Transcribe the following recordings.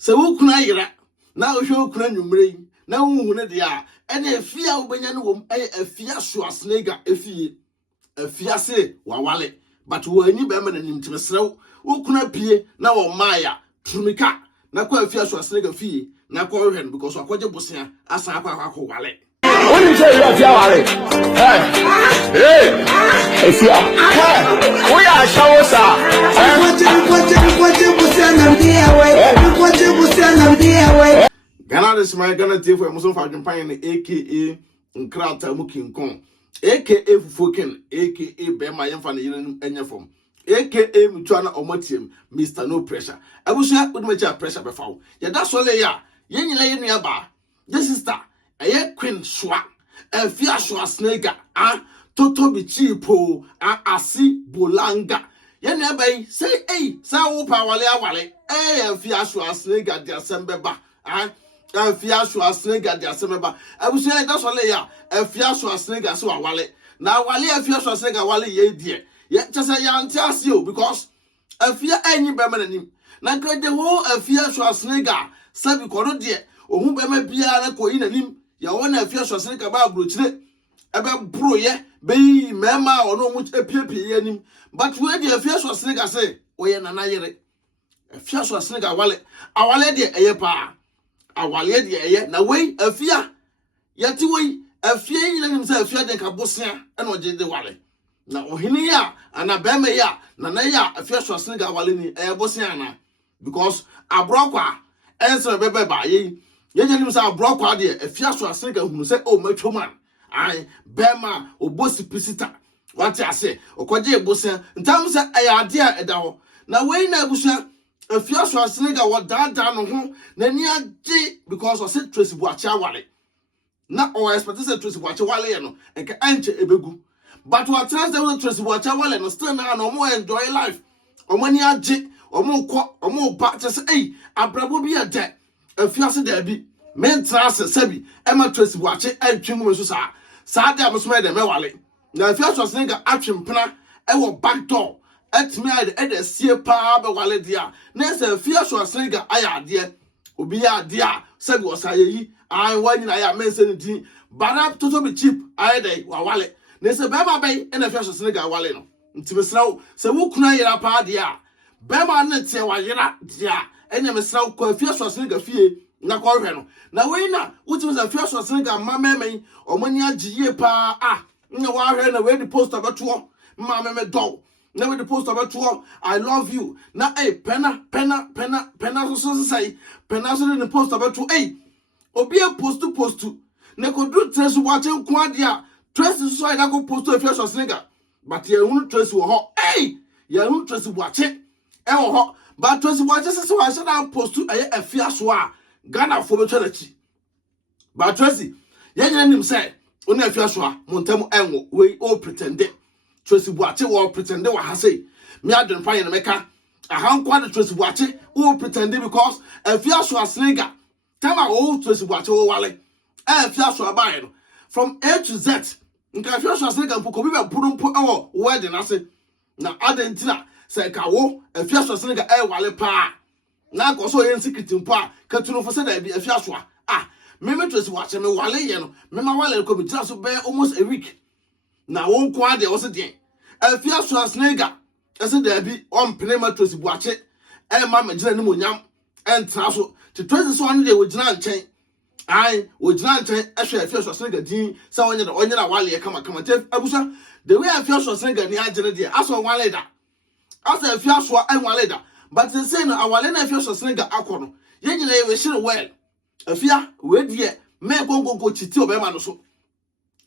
Se wo kuna yira na wo hwe kuna nwumre na wo hu ne de a ene afia wo benya no wom afia Schwarzenegger afia se wawale but wo anyi be ma nanim timesrew wo kuna pie na wo maya trumika na kwa afia Schwarzenegger fie na kwa hwe no because akwaje bosia asa akwa wale. What you say you afia wale? Hey afia we are show sir. Ghana this my Ghana TV for Muslim Fadin Pan aka Nkrata Mukinkon aka Fufoken aka Bema Yemfa na yire enya fom aka Mutuana Omotiem Mr No Pressure abusia udmeja pressure be fawo ye da so le ya ye nyina ye nua ba ye sister eye Queen Shwa afia Schwarzenegger toto bi chipo asi bolanga ye nua bai say say wo pa wale awale afia Schwarzenegger dia sembeba afia Schwarzenegger dia semeba abusia da so le ya afia Schwarzenegger so wale na wale afia Schwarzenegger wale ye die ye chese ya ntiase o because afia anyi be mananim na nka de ho afia Schwarzenegger sabi kono die ohun be ma bia na koyi nanim ya wona afia Schwarzenegger ba brochire ebe bro ye be mema ono mu epiepie ye nim but we de afia Schwarzenegger say oye nana yere afia Schwarzenegger wale awale de eye pa awale de eye na wei afia yati wei afia yin nim say afia de ka bosia e no je de wale na ohini ya ana bema ya na ya afia Schwarzenegger wale ni bosia na because abrokwa ense bebe ba ye nim say abrokwa de afia Schwarzenegger hunu say o matwoman ai bema obosi pisita wati ase okoje bosia ntam say ayade a edaho na wei na abusia afia Schwarzenegger wa dada no ho na ni age because o say Tracy Boachi awale na o expect say Tracy Boachi wale no enka anche ebegu but what trans say Tracy Boachi wale no still na no mo enjoy life o mo ni age o mo ko o mo ba say abrabo bi ade afia se da bi men trans sabi e ma Tracy Boachi antwem so sa da amoso me de me wale na afia Schwarzenegger atwempena e wo back door atimi ade sie pa be wale dia na se afia Schwarzenegger aya de obi ya de a sabi osayeyi ai wani na ya mense ni din bana toto be cheap ai de wa wale na se be ma be na afia Schwarzenegger wale no ntimi srawo se wo kuna yira pa de a be ma na tie wa yira dia enya me srawo ko afia Schwarzenegger fie na ko hwe no na we na wutimi se afia Schwarzenegger ma memen omani agiye pa nya wa hwe na we di poster beto ma me do na we the post about to I love you na pena so say pena so the post about to obi e post na ko do Tracy Boachi nko ade a Tracy so I go post to afia Schwarzenegger but ye hunu Tracy wo ho ye hunu Tracy Boachi e wo ho but Tracy Boachi so I should have post to afia so a Ghana for beto na chi but Tracy ye nya nim say oni afia so a montam enwo we all pretend Tracy Boachi wo pretend wa ha say me adwen pan na meka ahankwa de Tracy Boachi wo pretend because afia Schwarzenegger tama wo Tracy Boachi wo wale afia so abaye no from A to Z nka afia Schwarzenegger mpo bi be purumpo ewo wedding ase na adentina say ka wo afia Schwarzenegger wale pa na ko so yen secret mpo a katunu fo say da bi afia so me Tracy Boachi me wale ye no me ma wale ko bi tira so be almost a week na won ko ade wo se den afia Schwarzenegger ese da bi on pnema Tracy Boachi ma magina ni monyam entra so te Tracy so ane de wo gina nchen wo gina nchen ehwe afia Schwarzenegger din sa onye na wale kama te abusa the way afia Schwarzenegger ni agene de aso wale da asa afia so wale da but they say no awale na afia Schwarzenegger akono ye nyina ye we shire well afia we die me gongongo chiti obema no so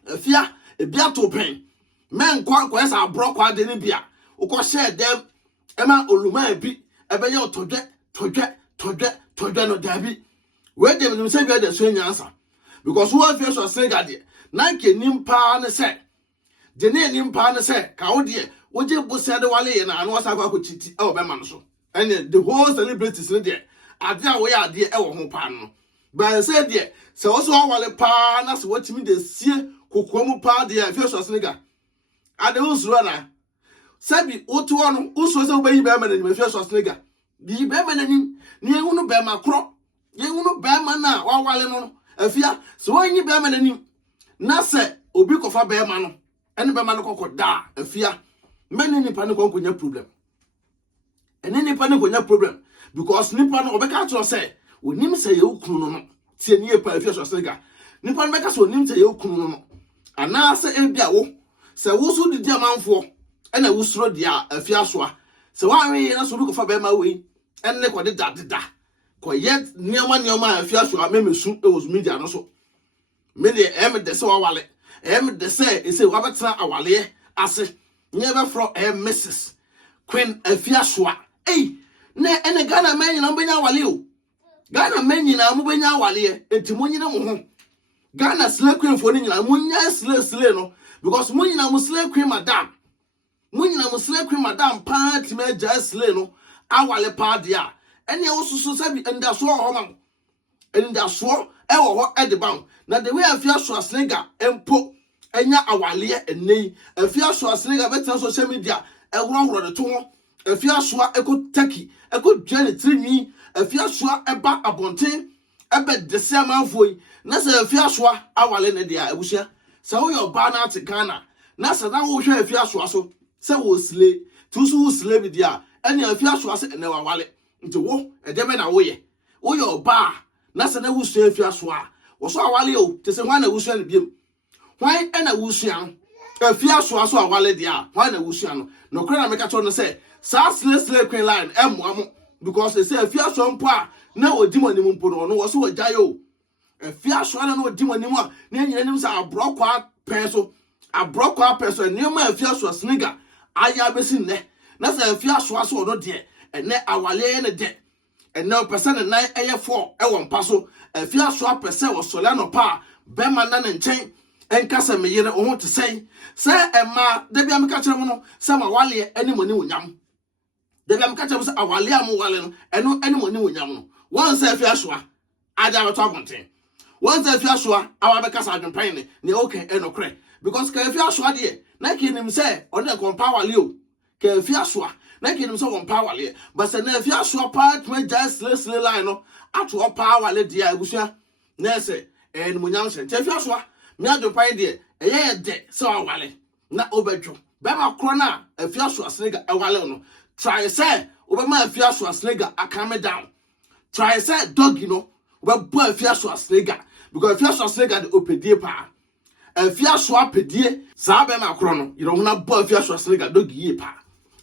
afia ebia to pen men kwa esa abro kwa de ne bia ukọ share dem ema oluma bi ebeye todwe no dabi we dem nim say bia de so nya ansa because who afia Schwarzenegger de na nke nimpa ne say de ne nimpa ne say ka wo de wo je bosia de wale ye na anu asa kwa chiti e obema no so ene the whole celebrities ne de ade a wo ya ade e wo ho pa no ba say de se wo so wale pa na se watimi de sie kokomu pa de afia Schwarzenegger ade usuro na sabi otu onu uso se obayi be ma na afia Schwarzenegger Di be ma nanim ne ehunu be ma kro ye ehunu be ma na wa wale no afia so wanyi be ma nanim na se obi kofa be ma no ene be ma no kokoda afia many nipa ne konkonya problem ene nipa ne konya problem because nipa no obeka tro say onim say ye okunu no tie ne pa afia so sega nipa no beka so onim say ye okunu no ana se ebia wo se wo so didi amanfo ena wo suro dia afia so a se wa anwe na so bi kofa be ma we enne ko de da ko yet nioma afia so a memesu e was media no so me de de se wa wale de se e se wa betra awale ase never from Mrs. Queen afia so a ne ene Ghana man nyina mbenya awale o Ghana man nyina mo benya awale enti mo nyina mo ho Ghana slave queen for nyina mo nya slave no because mo nyina mo slave queen madam pa ti me ja slave no awale pa dia ene wo susu sabi enda so ho ma enda so e wo ho e de ban na the way afia so aslega empo enya awale enei afia so aslega betan social media e woro de to ho afia so eko taki eko dwane trinwi afia so eba abonten ebe de se amanfo na se afia so awale ne dia ebusia se wo yo ba na Ghana na se na wo hwe afia so se wo sile tu so wo sile bi dia ene afia so ase ene wawale nti wo edeme na wo yo ba na se na wo sua afia so a wo so awale o te se hwan na wo sua ne biem hwan ena wo sua afia so awale dia hwan na wo sua no kra na meka cho no se sa sile queen line mo because they say afia so mpo a na odi manim mpo no wo so wagyaye o afia so na odi manim a na nyina nim sa abrokwa penso nioma afia so snega aya besi ne na se afia so no de ene awale ne de ene person ne nan eye 4 e won paso afia so person wo sole no pa be ma na ne nchen enkasa meyere o te sei se ema de bia meka kire mo no se ma wale ene moni wonyam de bia meka kire mo se awale am wale no eno ene moni wonyam no won se afia so ada beto abonten won se afia so awa be kasa adwempan ne okay eno kre because ka afia so de na kinim se on de kompa wale o ka afia so na kinim se won pa wale but se na afia so part me just line no ato pa wale dia ebusia na se en munyam se afia so me adwempan de eye de se wale na obedwo be ma kro na afia so asnega e wale no try say obema afia so asnega akame down try say dog obe afia so asnega because afia so asnega de opedie pa afia so apedie sa be ma kro no yiro na bo afia so asnega dog yie pa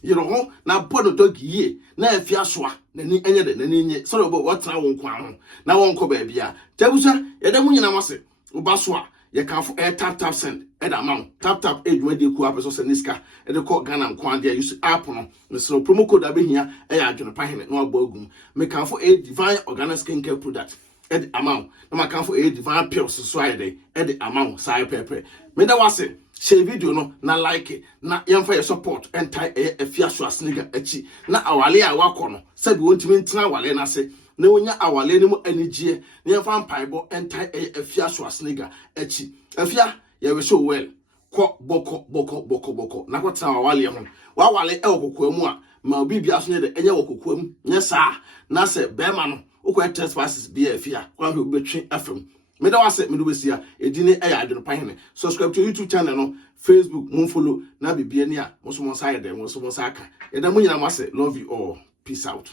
yiro na bo no dog yie na afia so na ni enye de na ni nye so obo wotra won kwa ho na won ko ba bia tabusa ye da mu nyina mase oba so a ye kan fo tap send e da ma tap edwuma de ku apeso se niska e de ko Ghana nkwan de use app no so promo code abehia e ya adwene pa hene no agba agum me kan fo divine organic skincare product e de amount na ma kan fo divine pills so ayede e de amount sai pepe me da wase share video no na like na yemfa your support entai afia so asniga achi na awale a wakọ no sabi wontimi ntina awale na se na wonya awale ni mu anigye na yemfa mpaibo entai afia so asniga achi afia ye we show well ko boko na ko tena awale ho wawale e okokwa mu a ma bibia so ne de enye okokwa mu nya sa na se be ma no ukwa trespass bi afia kwa ho betwe afem me da wase me do besia edine e ya adwene pan subscribe to YouTube channel no Facebook mo follow na bibia ni a mo so mo sa yede mo so mo sa aka yeda mo nyina wase love you all peace out.